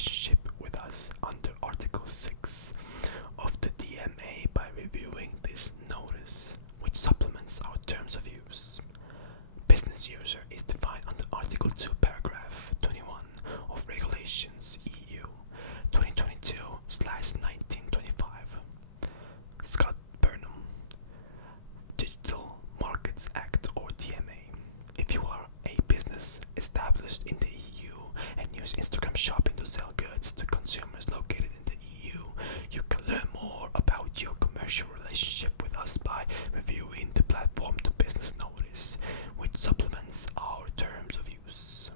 relationship with us under Article 6 of the DMA by reviewing this notice, which supplements our terms of use. Business user is defined under Article 2, paragraph 21 of Regulations EU 2022/1925. Scott Burnham, Digital Markets Act or DMA. If you are a business established in the EU and use Instagram shopping to sell goods to consumers located in the EU, you can learn more about your commercial relationship with us by reviewing the platform to business notice, which supplements our terms of use.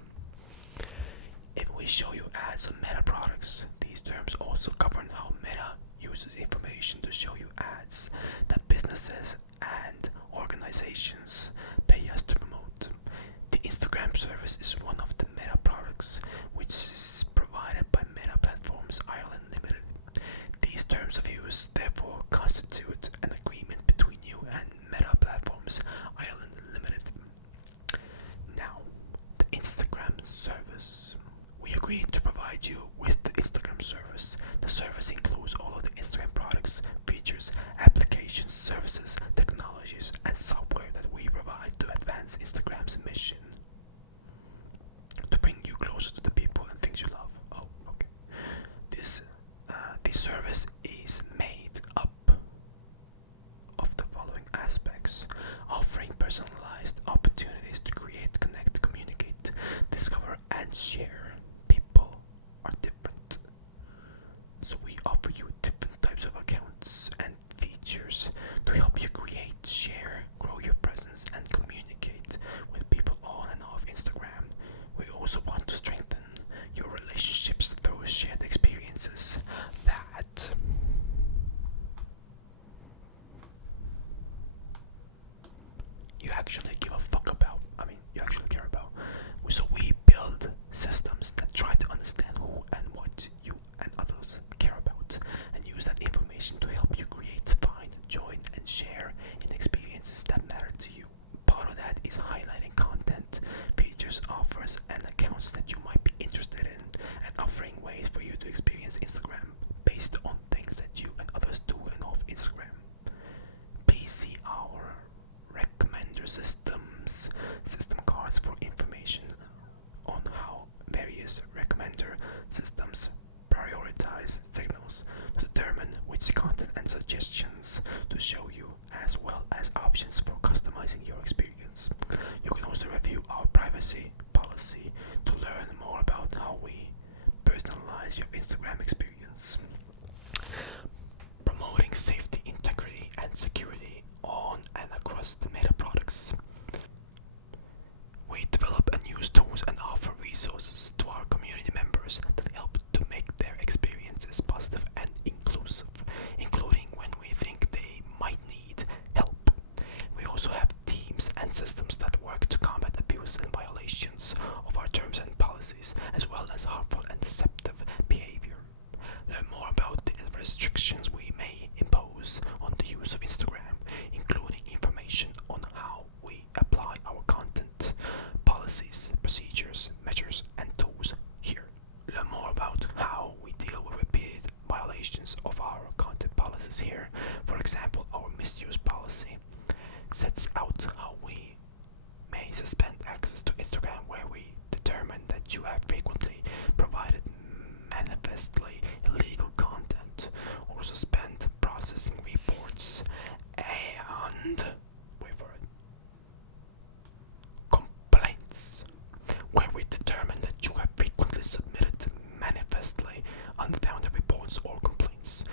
If we show you ads on Meta products, these terms also govern how Meta uses information to show you ads that businesses and organizations pay us to promote. The Instagram service is one of the Meta products, which is provided by Meta Platforms Ireland Limited. These terms of use therefore constitute an agreement between you and Meta Platforms Ireland Limited. Now, the Instagram service. We agreed to provide you with the Instagram service. The service includes all of the Instagram products, features, applications, services, technologies, and software that we provide to advance Instagram's mission to bring you closer to the people and things you love. Oh, okay. This service is made up of the following aspects: offering personalized opportunities to create, connect, communicate, discover, and share. People are different, so we offer you different types of accounts and features to help you create, share, grow your presence, and communicate with people on and off Instagram. We also want to strengthen your relationships through shared experiences that you actually give a fuck about. You actually care about. So we build systems that try to understand who and what you and others care about, and use that information to help you create, find, join, and share in experiences that matter to you. Part of that is highlighting content, features, offers, and accounts that you might be interested in, and offering ways for you to experience Instagram based on things that you and others do and off Instagram. Please see our recommender system cards for information on how various recommender systems prioritize signals to determine which content and suggestions to show you, as well as options for customizing your experience. You can also review our privacy policy to learn more about how we personalize your Instagram experience. Promoting safety, integrity, and security on and across the Meta products. We develop and use tools and offer resources to our community members that help to make their experiences positive and inclusive, including when we think they might need help. We also have teams and systems that work to combat abuse and violations of our terms and policies, as well as harmful and deceptive behavior. Learn more about the restrictions we may impose on the use of Instagram, including information on how we apply our content, policies, procedures, measures, and tools here. Learn more about how we deal with repeated violations of our content policies here. For example, our misuse policy sets out how we may suspend access to Instagram where we determine that you have frequently provided manifestly illegal content, or suspend processing reports, and wait for it, complaints where we determine that you have frequently submitted manifestly unfounded reports or complaints.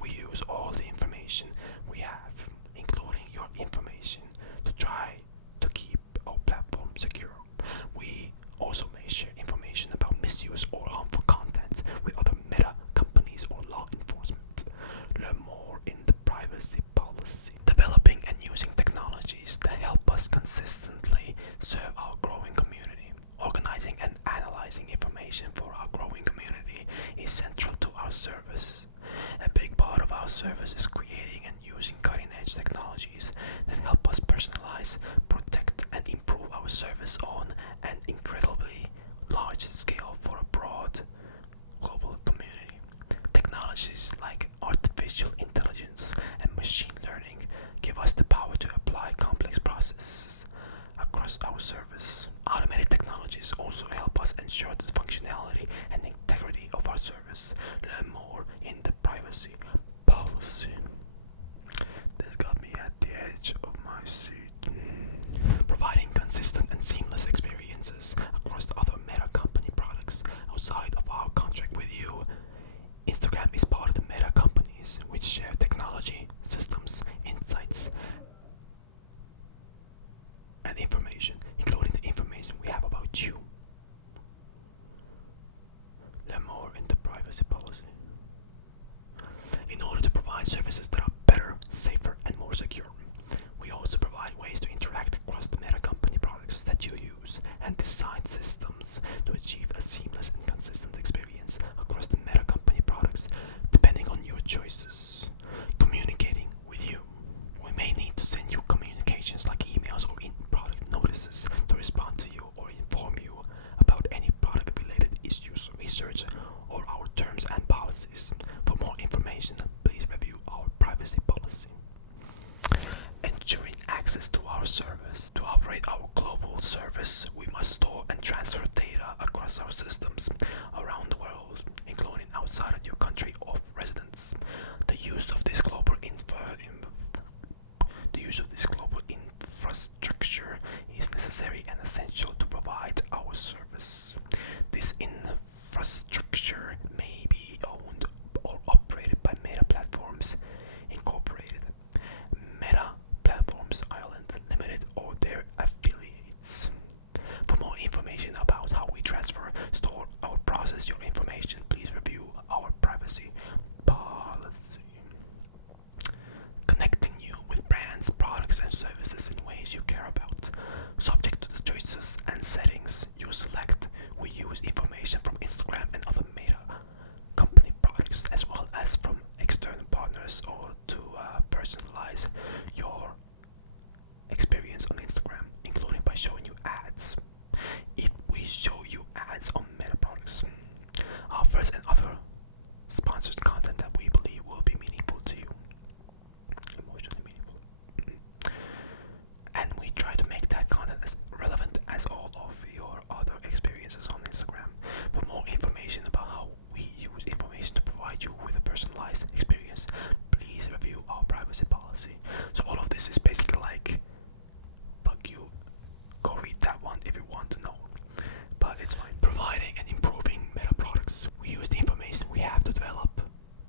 We use all the information we have, including your information, to try to keep our platform secure. We also may share information about misuse or harmful content with other Meta companies or law enforcement. Learn more in the privacy policy. Developing and using technologies that help us consistently serve our growing community. Organizing and analyzing information for our growing community is central to our service. A big part of our service is creating and using cutting-edge technologies that help us personalize, protect, and improve our service on an incredibly large scale for a broad research or our terms and policies. For more information, please review our privacy policy. Ensuring access to our service. To operate our global service, we must store and transfer data across our systems around the world, including outside of your country of residence. The use of this global infrastructure is necessary and essential to provide our service. This infrastructure may be owned or operated by Meta Platforms Incorporated, Meta Platforms Ireland Limited, or their affiliates. For more information about how we transfer, store, or process your information, please review our privacy policy. Connecting you with brands, products, and services in ways you care about. Subject to the choices and settings you select, we use information from Instagram and other Meta company products, as well as from external partners, or to personalize your experience on Instagram, including by showing you ads. If we show you ads on Meta products, offers, and other sponsored content that we believe will be meaningful to you, emotionally meaningful, and we try to make that content as relevant as all of your other experiences on Instagram. For more information about how we use information to provide you with a personalized experience, please review our privacy policy. So all of this is basically like, fuck you, go read that one if you want to know, but it's fine. Providing and improving Meta products. We use the information we have to develop,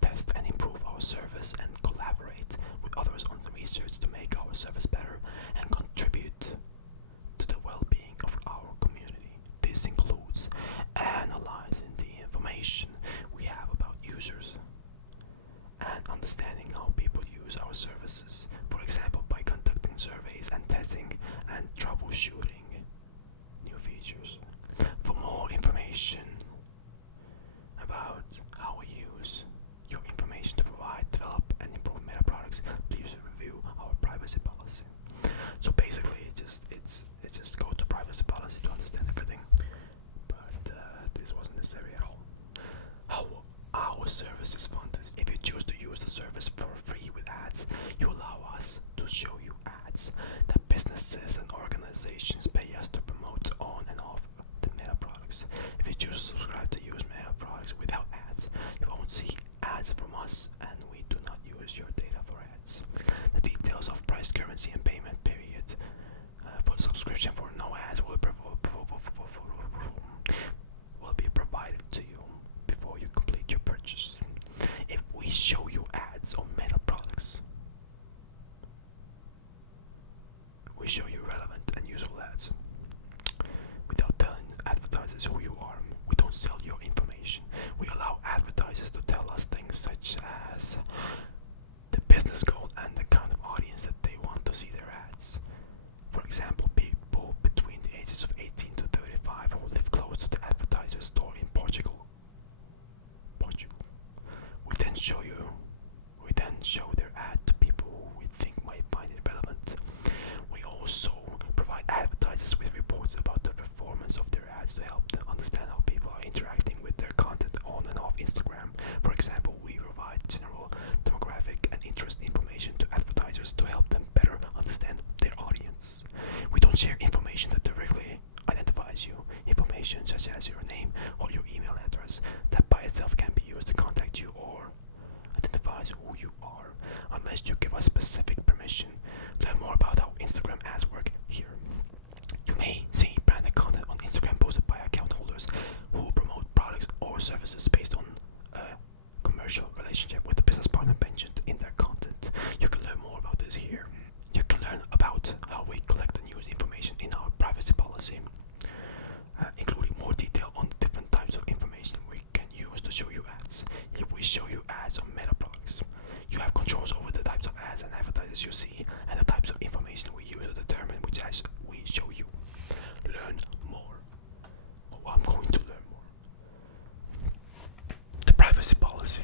test, and improve our service, and collaborate with others on the research to make our service better and contribute to the well-being of our community. This includes analyzing the information we have about users and understanding how people use our services, for example by conducting surveys and testing and troubleshooting new features. For more information about how we use your information to provide, develop, and improve Meta products, please review our privacy policy. So basically, it just go to privacy policy to understand everything. But this wasn't necessary at all. How our service is funded. If you choose to use the service for free with ads, you allow us to show you ads that businesses and organizations pay us to promote on and off the Meta products. If you choose to subscribe to use Meta products without ads, you won't see ads from us, and we do not use your data for ads. The details of price, currency, and payment period for subscription for no ads will be provided to you before you complete your purchase. If we show you ads on Meta products, we show you relevant and useful ads without telling advertisers who you are. We don't sell your information. We allow advertisers to tell us things such as the business goal and the kind of audience that they want to see their ads. For example, people between the ages of 18 to 35 who live close to the advertiser's store in Portugal. We then show their ad to people who we think might find it relevant. We also provide advertisers with reports about the performance of their ads to help them understand how people are interacting with their content on and off Instagram. For example, we provide general demographic and interest information to advertisers to help them better understand their audience. We don't share information that directly identifies you. Information such as your name or your email address that by itself can be used to contact you or identifies who you are, unless you give us specific permission. Learn more about how Instagram ads work here. You may see branded content on Instagram posted by account holders who promote products or services based on a commercial relationship with the business partner mentioned in their content. You can learn more about this here. You can learn about how we collect and use information in our privacy policy, including more detail on the different types of information we can use to show you ads. If we show you ads on Meta products, you have controls over the types of ads and advertisers you see, and the types of information we use to determine which ads we show you. Learn more. Oh, I'm going to learn more. The privacy policy.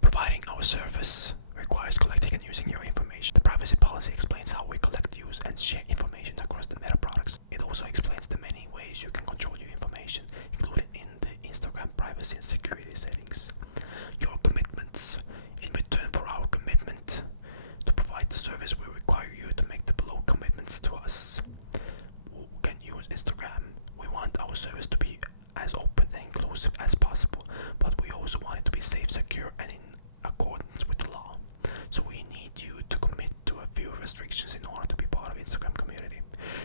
Providing our service requires collecting and using your information. The privacy policy explains how we collect, use, and share information across the Meta products. It also explains the many ways you can control your information, including in the Instagram privacy and security settings. Your commitments. In return for our commitment to provide the service, we require you to make the below commitments to us. Who can use Instagram? We want our service to be as open and inclusive as possible, but we also want it to be safe, secure, and in accordance with the law. So we need you to commit to a few restrictions in order to be part of Instagram community.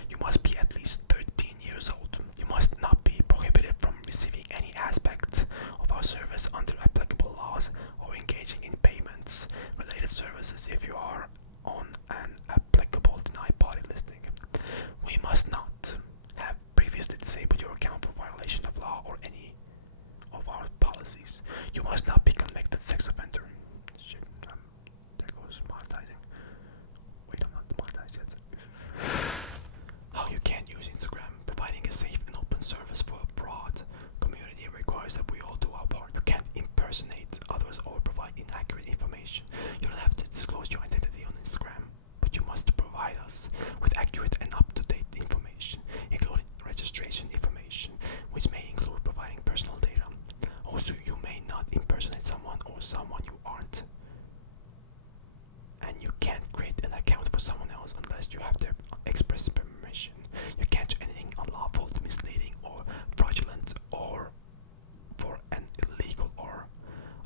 You must be at least 13 years old. You must not be prohibited from receiving any aspect of our service under applicable laws or engaging in payments related services if you are on an applicable denied party listing. We must not have previously disabled your account for violation of law or any of our policies. You must not be convicted sex offender. Shit, there goes monetizing. Wait, I'm not monetized yet. How you can't use Instagram. Providing a safe and open service for a broad community requires that we all do our part. You can't impersonate others or provide inaccurate information. You don't have to disclose your identity on Instagram, but you must provide us with accurate and up-to-date information, including registration information, which may include providing personal data. Also, you may not impersonate someone or someone you aren't. And you can't create an account for someone else unless you have their express permission. You can't do anything unlawful, misleading, or fraudulent, or for an illegal or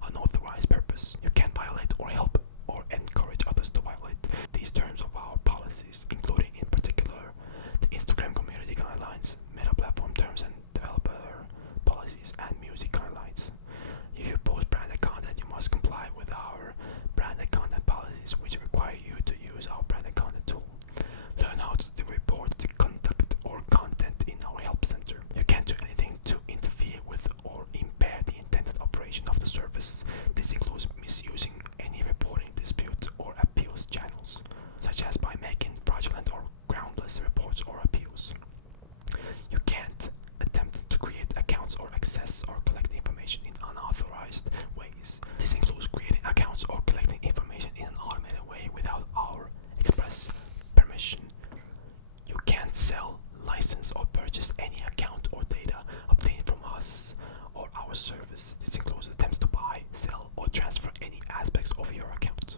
unauthorized purpose. You can't violate or help or encourage others to violate these terms of our policies, including in particular the Instagram community guidelines, Meta platform terms and developer policies, and music guidelines. If you post branded content, you must comply with our branded content policies, which require you to use our branded content tool. Learn how to report the conduct or content in our help center. You can't do anything to interfere with or impair the intended operation of the service. This includes misusing any reporting disputes or appeals channels, such as by making fraudulent or groundless reports or appeals. You can't attempt to create accounts or access or collect information in unauthorized ways. This includes creating accounts or collecting information in an automated way without our express permission. You can't sell, license, or purchase any account or data obtained from us or our service. This includes attempts to buy, sell, or transfer any aspects of your account,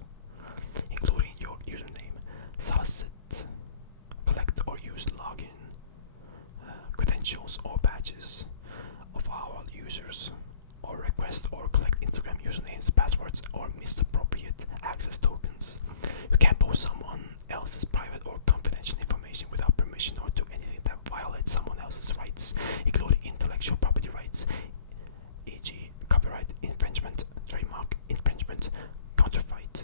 including your username, solicit, collect or use login credentials or badges of our users, or request or collect Instagram usernames, passwords, or misappropriate access tokens. You can't post someone else's private or confidential information without permission or do anything that violates someone else's rights, including intellectual property rights, e.g. copyright infringement, trademark infringement, counterfeit,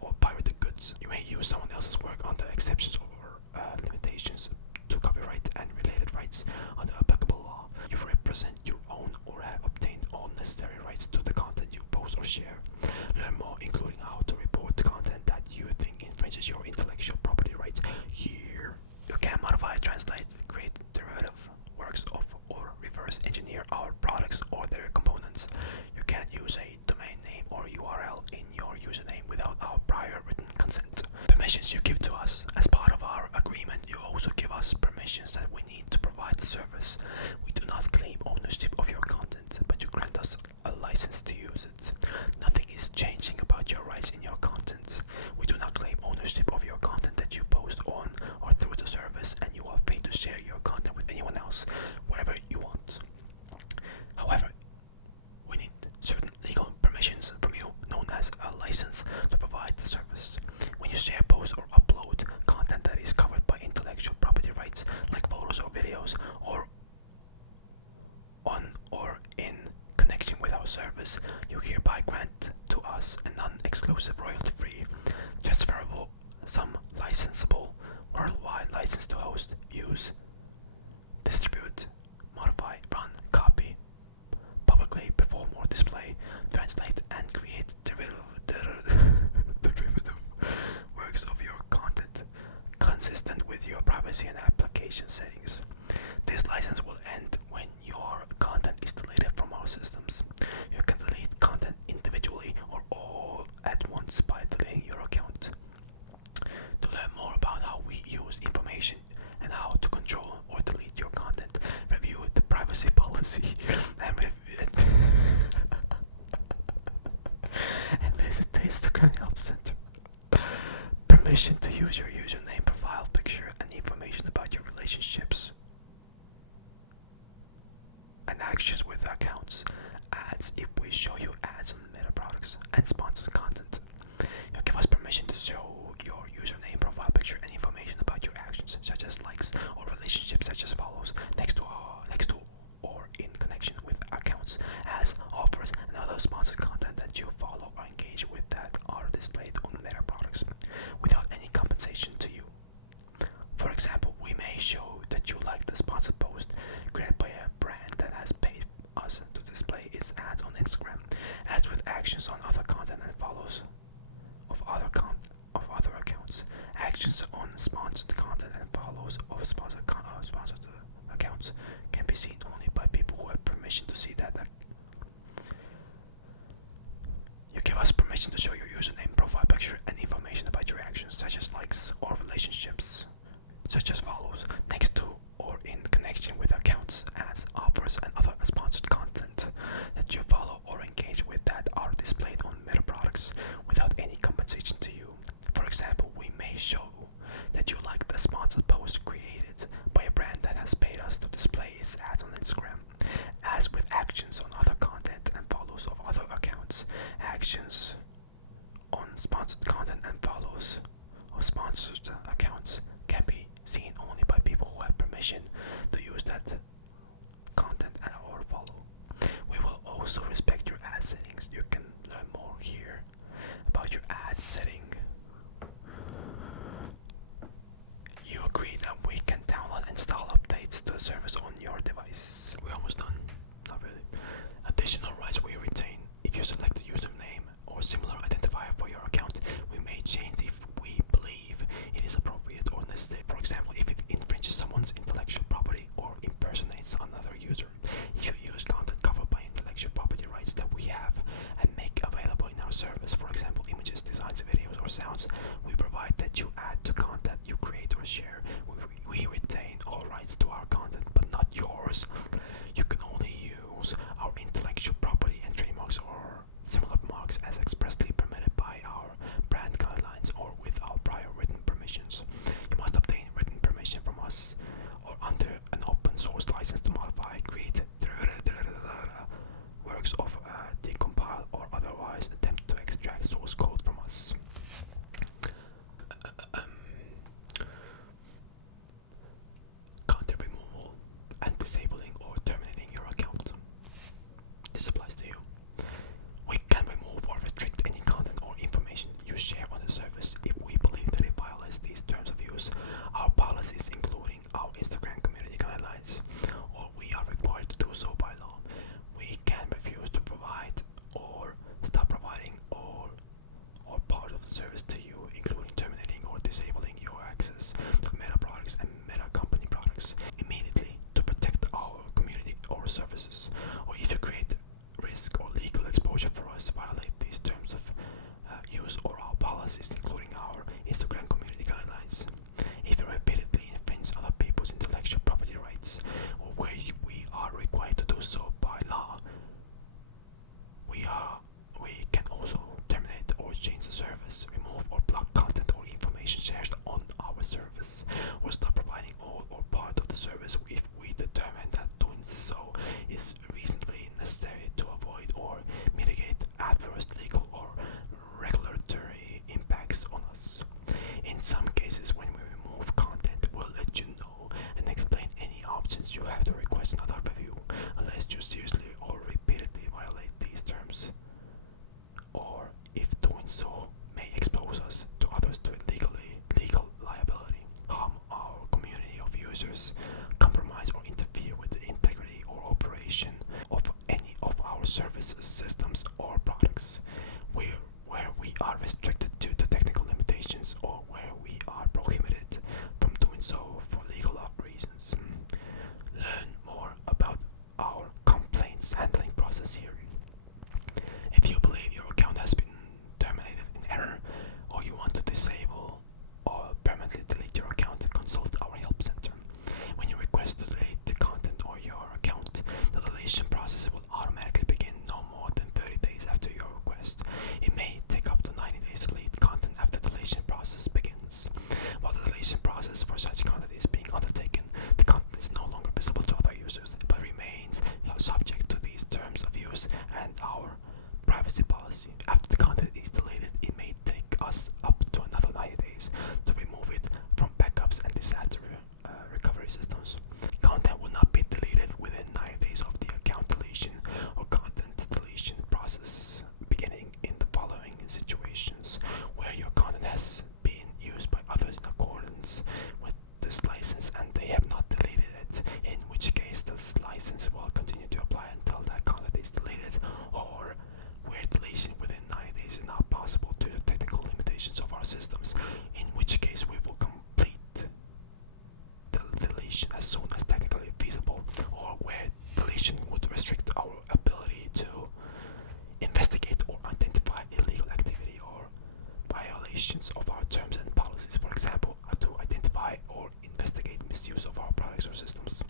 or pirated goods. You may use someone else's work under exceptions or limitations to copyright and related rights under applicable law. You represent your own or have obtained all necessary rights to the content you post or share. Learn more, including how to report the content that you think infringes your intellectual property rights here. You can modify, translate, create derivative works of, or reverse engineer our products or their components. You can't use a domain name or URL in your username without our prior written consent. Permissions you give to us. As part of our agreement, you also give us permissions that we need to provide the service. We do not claim ownership of your content, but you grant us a license to use it. Nothing is changing about your rights in your content. We do not claim ownership of your content that you post on or through the service, and you are free to share your content with anyone else, whatever you want. However, we need certain legal permissions from you, known as a license, to provide the service. When you share, post, or upload content that is covered by intellectual property rights, like photos or videos, or on or in connection with our service, you hereby grant to us a non-exclusive, royalty-free, transferable, some licensable, worldwide license to host, use, distribute, modify, run, copy, publicly perform or display, translate, and create derivative works of your content consistent with your privacy and application settings. This license will end when your content is deleted from our systems. You can delete content individually or all at once by deleting your account. To learn more about how we use information and how Help Center. Permission to use your username, profile picture, and information about your relationships and actions with accounts. Ads if we show you ads on Meta products and sponsored content. You give us permission to show your username, profile picture, and information about your actions, such as likes or relationships, such as follows, next to or in connection with accounts, as offers, and other sponsored content that you follow or engage with that are displayed on Meta products without any compensation to you. For example, we may show that you like the sponsored post created by a brand that has paid us to display its ads on Instagram, ads with actions on other content and follows of other accounts, actions on sponsored content and follows of sponsored accounts can be seen only by people who have permission to see that. You give us permission to show your username, profile picture, and information about your actions, such as likes or relationships, such as follows, next to or in connection with accounts, ads, offers, and other sponsored content that you follow or engage with that are displayed on Meta products without any compensation to you. For example, we may show that you like the sponsored post created by a brand that has paid us to display its ads on Instagram, as with actions on other content and follows of other accounts, actions on sponsored content and follows of sponsored accounts can be seen only by people who have permission to use that content and or follow. We will also respect your ad settings. You can learn more here about your ad setting. You agree that we can download and install updates to the service on your device. We're almost done. Not really. Additional rights we retain. If you select a username or similar identifier for your account, we may change if we believe it is appropriate or necessary. For example, if it infringes someone's intellectual property or impersonates another user. If you use content covered by intellectual property rights that we have and make available in our service, for example, images, designs, videos, or sounds, we provide that you add to content you create or share. We retain all rights to our content, but not yours. You can only use our intellectual property and trademarks or similar marks as expressly permitted by our brand guidelines or with our prior written permissions. You must obtain written permission from us or under an open source license to modify, create works of decompile or otherwise attempt to extract source code from us. Content removal and disabling or terminating your account. This applies to you. We can remove or restrict any content or information you share on the service if we believe that it violates these terms of use, our policies including our Instagram community guidelines, or we are required to do so by law. We can refuse to provide or stop providing or part of the service to you, including terminating or disabling your access to Meta products and Meta company products immediately to protect our community or services, or if you create risk or legal exposure for us, violate these terms of use or our policies, including our Instagram community guidelines. If you repeatedly infringe other people's intellectual property rights, or where we are required to do so by law, we can also terminate or change the service, remove or block content or information shared on our service, or stop providing all or part of the service if we determine that doing so is reasonably necessary to avoid or mitigate adverse legal or regulatory impacts on us. In some cases, when we remove content, we'll let you know and explain any options you have to request another review, unless you seriously or repeatedly violate these terms, or if doing so may expose us to others to legal liability, harm our community of users, compromise or interfere with the integrity or operation of any of our services, systems, or products, where we are restricted due to technical limitations or where we are prohibited from doing so for legal reasons. Learn more about our complaints handling process here. If you believe your account has been terminated in error, or you want to disable or permanently delete your account, consult our help center. When you request to delete the content or your account, the deletion process will automatically begin no more than 30 days privacy policy. After the content is deleted, it may take us up to another 90 days to remove it from backups and disaster recovery systems. Content will not be deleted within 90 days of the account deletion or content deletion process, beginning in the following situations: where your content has been used by others in accordance with this license and they have not deleted it, in which case this license will continue to apply until that content is deleted, or where deletion within 90 days is not possible due to technical limitations of our systems, in which case we will complete the deletion as soon as technically feasible, or where deletion would restrict our ability to investigate or identify illegal activity or violations of our terms and policies, for example, to identify or investigate misuse of our products or systems,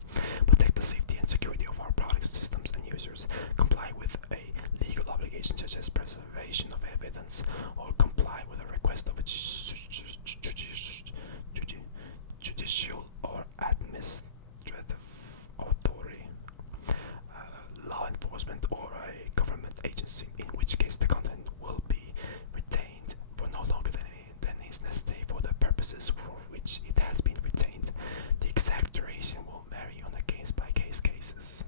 protect the safety and security of our products, systems, and users, comply with a legal obligation such as preservation of evidence, or comply with a request of a judicial or administrative authority, law enforcement, or a government agency, in which case the content will be retained for no longer than is necessary for the purposes for which it has been retained. The exact duration will vary on a case-by-case basis.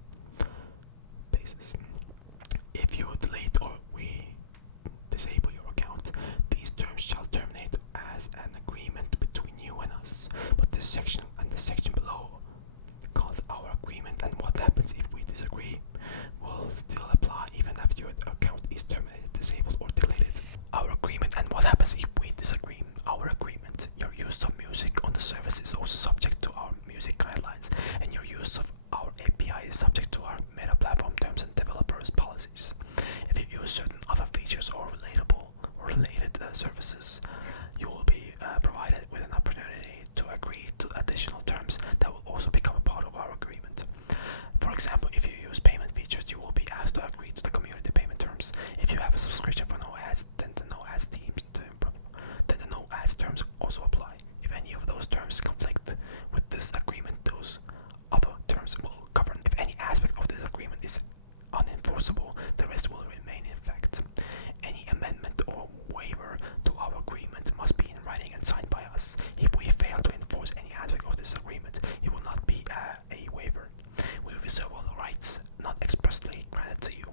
If you delete or we disable your account, these terms shall terminate as an agreement between you and us. But this section and the section below, called our agreement and what happens if we disagree, will still apply even after your account is terminated, disabled, or deleted. Our agreement and what happens if we disagree. Our agreement: your use of music on the service is also subject to our music guidelines, and your use of our API is subject to our Meta Platform terms and developers policies. If you use certain other features or related services, you will be provided with an opportunity to agree to additional terms that will also become a part of our agreement. For example, if you use payment features, you will be asked to agree to the community payment terms. If you have a subscription for no ads, then the no ads terms also apply. If any of those terms conflict with this agreement, those other terms will govern. If any aspect of this agreement is unenforceable, the rest will remain in effect. Any amendment or waiver to our agreement must be in writing and signed by us. If we fail to enforce any aspect of this agreement, it will not be a waiver. We reserve all the rights not expressly granted to you.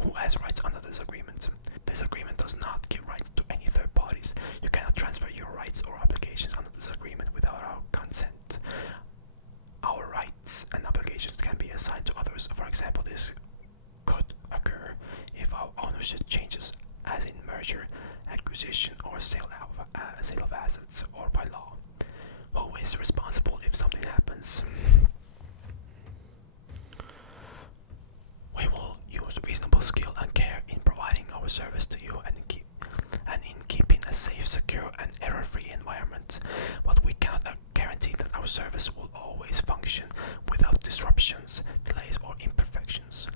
Who has rights under this agreement? This agreement does not give rights to any third parties. You cannot transfer your rights or obligations under this agreement without our consent. Our rights and obligations can be assigned to others. For example, this could occur if our ownership changes, as in merger, acquisition, or sale of assets, or by law. Who is responsible if something happens? We will use reasonable skill and care in providing our service to you and in keeping a safe, secure, and error-free environment. But we cannot guarantee that our service will always function without disruptions, delays, or imperfections.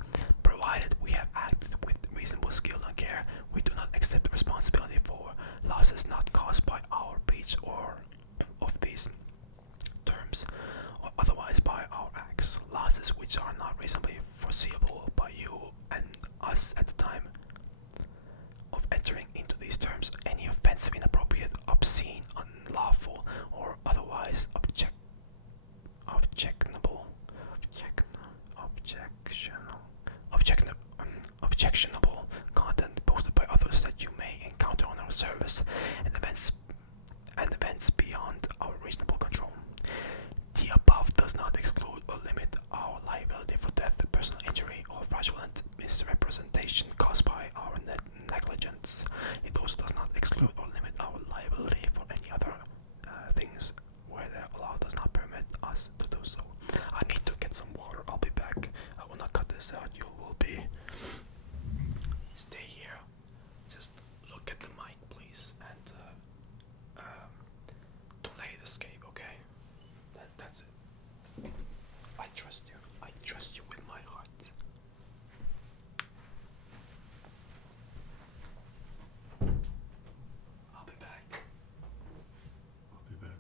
Provided we have acted with reasonable skill and care, we do not accept responsibility for losses not caused by our breach or of these terms, or otherwise by our acts. Losses which are not reasonably foreseeable by you and us at the time of entering into these terms. Any offensive, inappropriate, obscene, unlawful, or otherwise objectionable content posted by others that you may encounter on our service, and events beyond our reasonable control. The above does not exclude or limit our liability for death, personal injury, or fraudulent misrepresentation caused by our negligence. It also does not exclude or limit our liability for any other things where the law does not permit us to do so. I need to get some water. I'll be back. I will not cut this out. You will be. Stay here. Just look at the mic, please, and don't let it escape. Okay? That's it. I trust you. I trust you with my heart. I'll be back. I'll be back.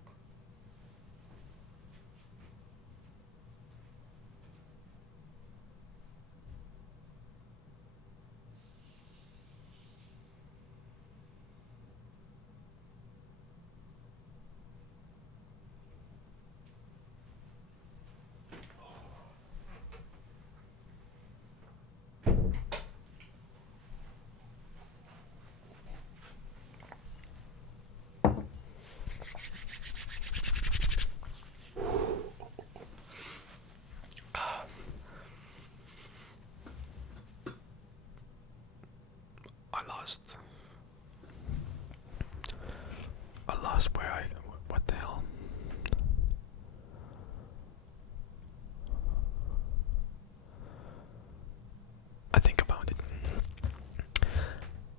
lost where what the hell? I think about it.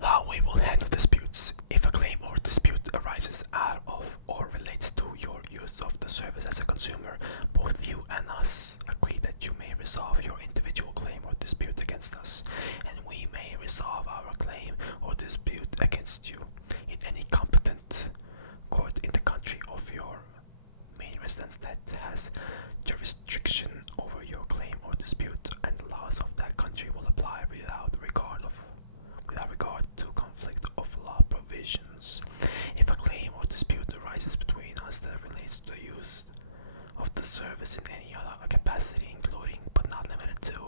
How we will handle disputes. If a claim or dispute arises out of or relates to your use of the service as a consumer, both you and us agree that you may resolve your individual claim or dispute against us, and we may resolve our claim or dispute against you in any competent court in the country of your main residence that has jurisdiction over your claim or dispute, and the laws of that country will apply without regard to conflict of law provisions. If a claim or dispute arises between us that relates to the use of the service in any other capacity, including but not limited to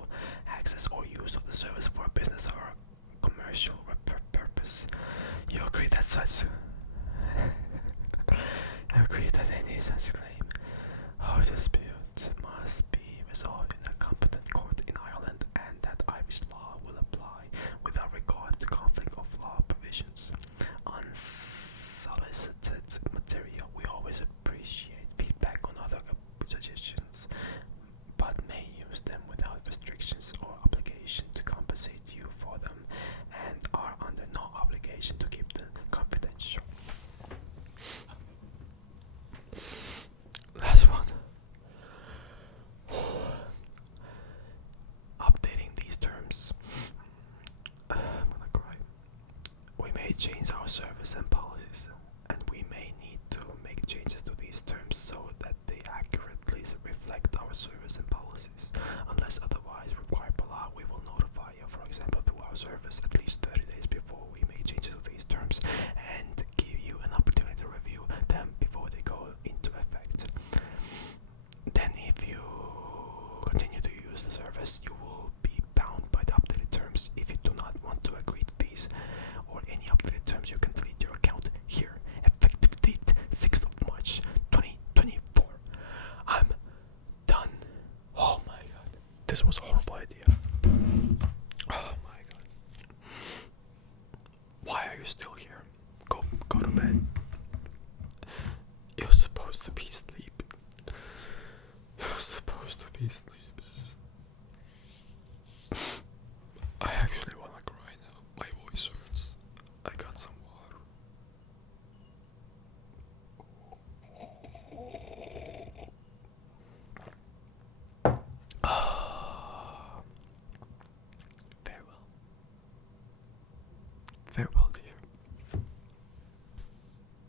access or use of the service for a business or commercial purpose, you agree that such I agree that any such claim or dispute must be resolved in a competent court in Ireland, and that Irish law will apply without regard to conflict of law provisions. Unsolicited material. We always appreciate feedback on other suggestions, but may use them without restrictions or obligation to compensate you for them, and are under no obligation to keep them confidential. Last one. Updating these terms. I'm gonna cry. We may change our service and policies, and we may need to make changes to these terms so that they accurately reflect our service and policies. Unless otherwise required by law, we will notify you, for example, through our service at least 30 days before we make changes to these terms, and give you an opportunity to review them before they go into effect. Then if you continue to use the service, you will be bound by the updated terms. If you do not want to agree to these or any updated terms, you can delete your account here. Effective date 6th of March 2024. I'm done. Oh my god. This was a horrible idea. Oh my god. Why are you still here? Go to bed. You're supposed to be sleeping. You're supposed to be sleeping.